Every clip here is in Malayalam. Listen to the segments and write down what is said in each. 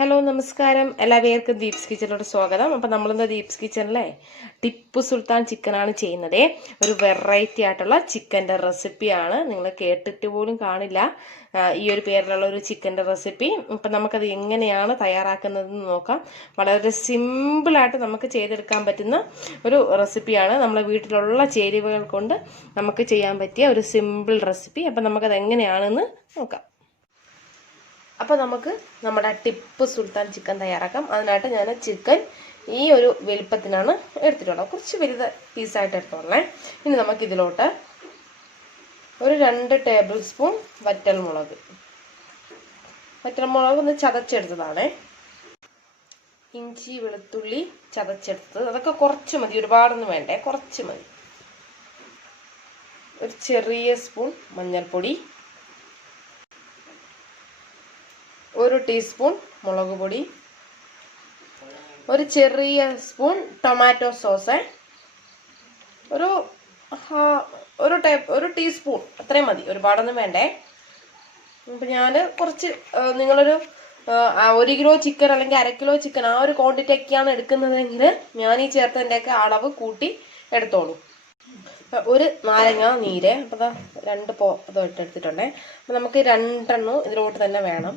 ഹലോ നമസ്കാരം, എല്ലാവർക്കും ദീപ്സ് കിച്ചണിലോട്ട് സ്വാഗതം. അപ്പം നമ്മളിന്ന് ദീപ്സ് കിച്ചണിലെ ടിപ്പു സുൽത്താൻ ചിക്കനാണ് ചെയ്യുന്നത്. ഒരു വെറൈറ്റി ആയിട്ടുള്ള ചിക്കൻ്റെ റെസിപ്പിയാണ്. നിങ്ങൾ കേട്ടിട്ട് പോലും കാണില്ല ഈ ഒരു പേരിലുള്ള ഒരു ചിക്കൻ്റെ റെസിപ്പി. അപ്പം നമുക്കത് എങ്ങനെയാണ് തയ്യാറാക്കുന്നതെന്ന് നോക്കാം. വളരെ സിമ്പിളായിട്ട് നമുക്ക് ചെയ്തെടുക്കാൻ പറ്റുന്ന ഒരു റെസിപ്പിയാണ്. നമ്മളെ വീട്ടിലുള്ള ചേരുവകൾ കൊണ്ട് നമുക്ക് ചെയ്യാൻ പറ്റിയ ഒരു സിമ്പിൾ റെസിപ്പി. അപ്പം നമുക്കത് എങ്ങനെയാണെന്ന് നോക്കാം. അപ്പോൾ നമുക്ക് നമ്മുടെ ടിപ്പു സുൽത്താൻ ചിക്കൻ തയ്യാറാക്കാം. അതിനായിട്ട് ഞാൻ ചിക്കൻ ഈ ഒരു വലുപ്പത്തിനാണ് എടുത്തിട്ടുള്ളത്. കുറച്ച് വലുത് പീസായിട്ട് എടുത്തോളേ. ഇനി നമുക്കിതിലോട്ട് ഒരു 2 ടേബിൾ സ്പൂൺ വറ്റൽമുളക് ഒന്ന് ചതച്ചെടുത്തതാണ്. ഇഞ്ചി വെളുത്തുള്ളി ചതച്ചെടുത്തത്, അതൊക്കെ കുറച്ച് മതി, ഒരുപാടൊന്നും വേണ്ടേ, കുറച്ച് മതി. ഒരു ചെറിയ സ്പൂൺ മഞ്ഞൾപ്പൊടി, 1 ടീസ്പൂൺ മുളക് പൊടി, ഒരു ചെറിയ സ്പൂൺ ടൊമാറ്റോ സോസ്, ഒരു ടീസ്പൂൺ, അത്രയും മതി, ഒരുപാടൊന്നും വേണ്ടേ. അപ്പം ഞാൻ കുറച്ച്, നിങ്ങളൊരു 1 കിലോ ചിക്കൻ അല്ലെങ്കിൽ 1/2 കിലോ ചിക്കൻ ആ ഒരു ക്വാണ്ടിറ്റി ഒക്കെയാണ് എടുക്കുന്നതെങ്കിൽ ഞാൻ ഈ ചേർത്തതിൻ്റെയൊക്കെ അളവ് കൂട്ടി എടുത്തോളൂ. ഒരു നാരങ്ങ നീര്, അപ്പോൾ 2 ഇതായിട്ട് എടുത്തിട്ടുണ്ടേ. അപ്പം നമുക്ക് 2 എണ്ണം ഇതിലോട്ട് തന്നെ വേണം.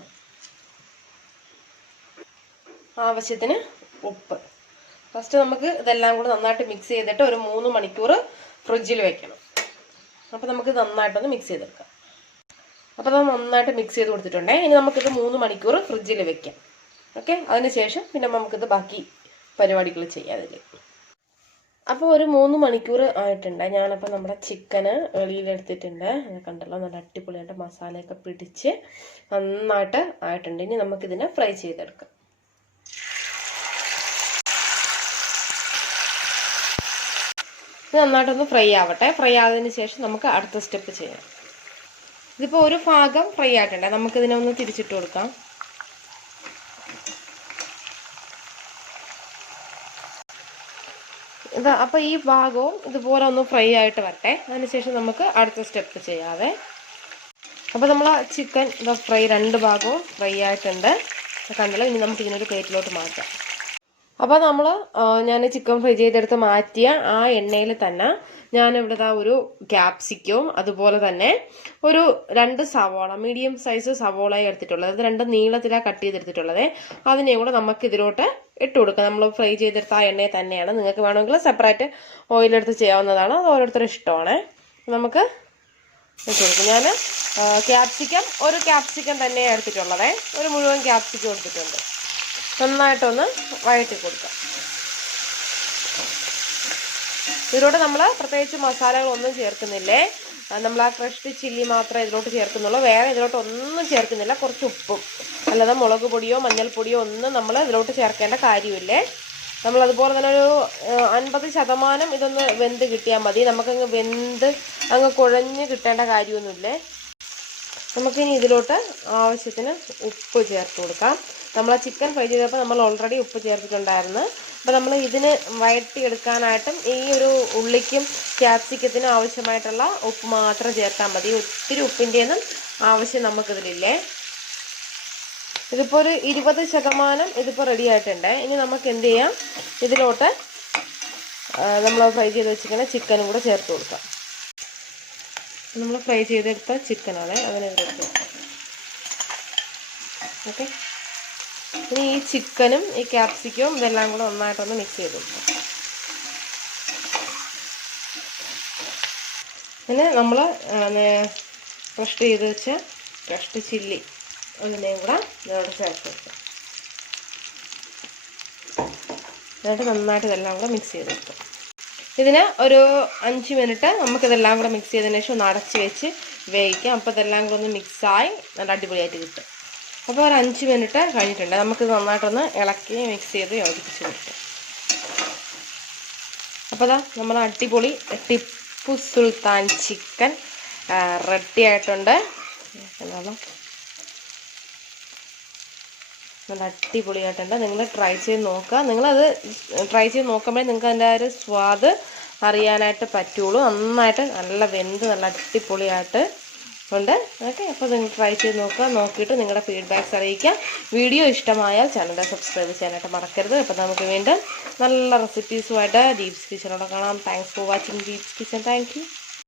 ആവശ്യത്തിന് ഉപ്പ്. ഫസ്റ്റ് നമുക്ക് ഇതെല്ലാം കൂടെ നന്നായിട്ട് മിക്സ് ചെയ്തിട്ട് ഒരു 3 മണിക്കൂർ ഫ്രിഡ്ജിൽ വെക്കണം. അപ്പോൾ നമുക്ക് നന്നായിട്ടൊന്ന് മിക്സ് ചെയ്തെടുക്കാം. അപ്പോൾ അത് നന്നായിട്ട് മിക്സ് ചെയ്ത് കൊടുത്തിട്ടുണ്ടേ. ഇനി നമുക്കിത് 3 മണിക്കൂർ ഫ്രിഡ്ജിൽ വെക്കാം. ഓക്കെ, അതിനുശേഷം പിന്നെ നമുക്കിത് ബാക്കി പരിപാടികൾ ചെയ്യാം അതിൽ. അപ്പോൾ ഒരു 3 മണിക്കൂർ ആയിട്ടുണ്ട്. ഞാനപ്പോൾ നമ്മുടെ ചിക്കന് വെളിയിലെടുത്തിട്ടുണ്ട്. കണ്ടല്ലോ, നല്ല അടിപൊളിയായിട്ട് മസാലയൊക്കെ പിടിച്ച് നന്നായിട്ട് ആയിട്ടുണ്ട്. ഇനി നമുക്കിതിനെ ഫ്രൈ ചെയ്തെടുക്കാം. ഇത് നന്നായിട്ടൊന്ന് ഫ്രൈ ആവട്ടെ. ഫ്രൈ ആയതിനു ശേഷം നമുക്ക് അടുത്ത സ്റ്റെപ്പ് ചെയ്യാം. ഇതിപ്പോൾ ഒരു ഭാഗം ഫ്രൈ ആയിട്ടുണ്ട്. നമുക്കിതിനെ ഒന്ന് തിരിച്ചിട്ട് കൊടുക്കാം. ഇതാ, അപ്പോൾ ഈ ഭാഗവും ഇതുപോലെ ഒന്ന് ഫ്രൈ ആയിട്ട് വരട്ടെ. അതിനുശേഷം നമുക്ക് അടുത്ത സ്റ്റെപ്പ് ചെയ്യാവേ. അപ്പോൾ നമ്മൾ ചിക്കൻ ഇതാ 2 ഭാഗവും ഫ്രൈ ആയിട്ടുണ്ട്, കണ്ടല്ലോ. ഇനി നമുക്ക് ഇതിനൊരു പ്ലേറ്റിലോട്ട് മാറ്റാം. അപ്പോൾ ഞാൻ ചിക്കൻ ഫ്രൈ ചെയ്തെടുത്ത് മാറ്റിയ ആ എണ്ണയിൽ തന്നെ ഞാനിവിടെ ഒരു ക്യാപ്സിക്കവും അതുപോലെ തന്നെ ഒരു 2 സവോള, മീഡിയം സൈസ് സവോളയും എടുത്തിട്ടുള്ളത്. അത് 2 നീളത്തിലാണ് കട്ട് ചെയ്തെടുത്തിട്ടുള്ളത്. അതിനെയും കൂടെ നമുക്ക് ഇതിലോട്ട് ഇട്ട് കൊടുക്കാം. നമ്മൾ ഫ്രൈ ചെയ്തെടുത്ത ആ എണ്ണയിൽ തന്നെയാണ്. നിങ്ങൾക്ക് വേണമെങ്കിൽ സെപ്പറേറ്റ് ഓയിലെടുത്ത് ചെയ്യാവുന്നതാണ്. അത് ഓരോരുത്തരും ഇഷ്ടമാണ്. നമുക്ക് ഇട്ട് കൊടുക്കും. ഞാൻ ഒരു ക്യാപ്സിക്കം തന്നെയാണ് എടുത്തിട്ടുള്ളത്. ഒരു മുഴുവൻ ക്യാപ്സിക്കം എടുത്തിട്ടുണ്ട്. നന്നായിട്ടൊന്ന് വഴറ്റി കൊടുക്കാം. ഇതിലോട്ട് നമ്മൾ പ്രത്യേകിച്ച് മസാലകളൊന്നും ചേർക്കുന്നില്ലേ. നമ്മൾ ആ ക്രഷ്ഡ് ചില്ലി മാത്രമേ ഇതിലോട്ട് ചേർക്കുന്നുള്ളൂ. വേറെ ഇതിലോട്ട് ഒന്നും ചേർക്കുന്നില്ല. കുറച്ച് ഉപ്പും, അല്ലാതെ മുളക് പൊടിയോ മഞ്ഞൾപ്പൊടിയോ ഒന്നും നമ്മൾ ഇതിലോട്ട് ചേർക്കേണ്ട കാര്യമില്ലേ. നമ്മളതുപോലെ തന്നെ ഒരു 50% ഇതൊന്ന് വെന്ത് കിട്ടിയാൽ മതി. നമുക്കങ്ങ് വെന്ത് കുഴഞ്ഞ് കിട്ടേണ്ട കാര്യമൊന്നുമില്ലേ. നമുക്കിനി ഇതിലോട്ട് ആവശ്യത്തിന് ഉപ്പ് ചേർത്ത് കൊടുക്കാം. നമ്മൾ ആ ചിക്കൻ ഫ്രൈ ചെയ്തപ്പോൾ നമ്മൾ ഓൾറെഡി ഉപ്പ് ചേർത്തിട്ടുണ്ടായിരുന്നു. അപ്പോൾ നമ്മൾ ഇതിന് വഴറ്റിയെടുക്കാനായിട്ടും ഈ ഒരു ഉള്ളിക്കും ക്യാപ്സിക്കത്തിനും ആവശ്യമായിട്ടുള്ള ഉപ്പ് മാത്രം ചേർത്താൽ മതി. ഒത്തിരി ഉപ്പിൻ്റെയൊന്നും ആവശ്യം നമുക്കിതിലില്ലേ. ഇതിപ്പോൾ ഒരു 20% ഇതിപ്പോൾ റെഡി ആയിട്ടുണ്ട്. ഇനി നമുക്ക് എന്ത് ചെയ്യാം, ഇതിലോട്ട് നമ്മൾ ഫ്രൈ ചെയ്ത് വെച്ചിരിക്കുന്ന ചിക്കനും കൂടെ ചേർത്ത് കൊടുക്കാം. നമ്മൾ ഫ്രൈ ചെയ്തെടുത്ത ചിക്കനാണ്, അങ്ങനെ എടുത്ത് ഓക്കെ. ഇനി ഈ ചിക്കനും ഈ ക്യാപ്സിക്കവും ഇതെല്ലാം കൂടെ നന്നായിട്ടൊന്ന് മിക്സ് ചെയ്ത് കൊടുക്കാം. പിന്നെ നമ്മൾ ക്രഷ്ഡ് ചെയ്ത് വെച്ച ക്രഷ്ഡ് ചില്ലി അതിനെയും കൂടെ ഇതിനോട് ചേർത്ത് വെക്കാം. എന്നിട്ട് നന്നായിട്ട് ഇതെല്ലാം കൂടെ മിക്സ് ചെയ്ത് വെക്കാം. ഇതിന് ഒരു 5 മിനിറ്റ് നമുക്കിതെല്ലാം കൂടെ മിക്സ് ചെയ്തതിന് ശേഷം ഒന്ന് അടച്ച് വെച്ച് വേവിക്കാം. അപ്പോൾ ഇതെല്ലാം കൂടെ ഒന്ന് മിക്സായി നല്ല അടിപൊളിയായിട്ട് കിട്ടും. അപ്പോൾ ഒരു 5 മിനിറ്റ് കഴിഞ്ഞിട്ടുണ്ട്. നമുക്കിത് നന്നായിട്ടൊന്ന് ഇളക്കി മിക്സ് ചെയ്ത് യോജിപ്പിച്ച് കൊടുക്കാം. അപ്പോൾ നമ്മൾ അടിപൊളി ടിപ്പു സുൽത്താൻ ചിക്കൻ റെഡി ആയിട്ടുണ്ട്. നല്ല അടിപൊളിയായിട്ടുണ്ട്. നിങ്ങൾ ട്രൈ ചെയ്ത് നോക്കുക. നിങ്ങളത് ട്രൈ ചെയ്ത് നോക്കുമ്പോഴേ നിങ്ങൾക്ക് അതിൻ്റെ ഒരു സ്വാദ് അറിയാനായിട്ട് പറ്റുള്ളൂ. നന്നായിട്ട് നല്ല വെന്ത് നല്ല അടിപൊളിയായിട്ട് ഉണ്ട്. ഓക്കെ, അപ്പോൾ നിങ്ങൾ ട്രൈ ചെയ്ത് നോക്കുക. നോക്കിയിട്ട് നിങ്ങളുടെ ഫീഡ്ബാക്ക്സ് അറിയിക്കുക. വീഡിയോ ഇഷ്ടമായാൽ ചാനൽ സബ്സ്ക്രൈബ് ചെയ്യാനായിട്ട് മറക്കരുത്. അപ്പോൾ നമുക്ക് വീണ്ടും നല്ല റെസിപ്പീസുമായിട്ട് ദീപ്സ് കിച്ചനോടെ കാണാം. Thanks for watching Deep's kitchen. Thank you.